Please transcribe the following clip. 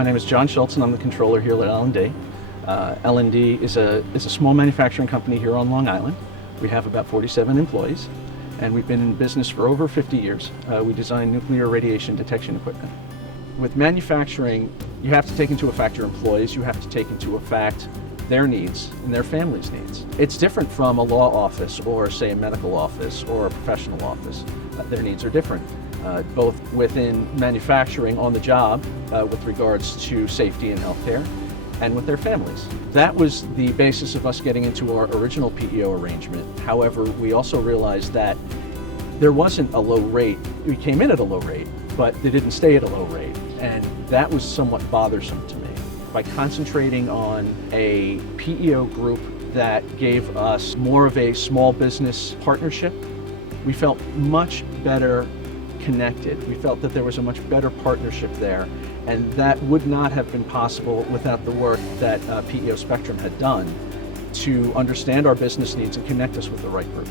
My name is John Schultz, and I'm the controller here at L&D. L&D is a small manufacturing company here on Long Island. We have about 47 employees, and we've been in business for over 50 years. We design nuclear radiation detection equipment. With manufacturing, you have to take into effect your employees, you have to take into effect their needs and their families' needs. It's different from a law office or, say, a medical office or a professional office. Their needs are different, both within manufacturing on the job with regards to safety and healthcare, and with their families. That was the basis of us getting into our original PEO arrangement. However, we also realized that there wasn't a low rate. We came in at a low rate, but they didn't stay at a low rate, and that was somewhat bothersome to me. By concentrating on a PEO group that gave us more of a small business partnership, we felt much better connected. We felt that there was a much better partnership there, and that would not have been possible without the work that PEO Spectrum had done to understand our business needs and connect us with the right group.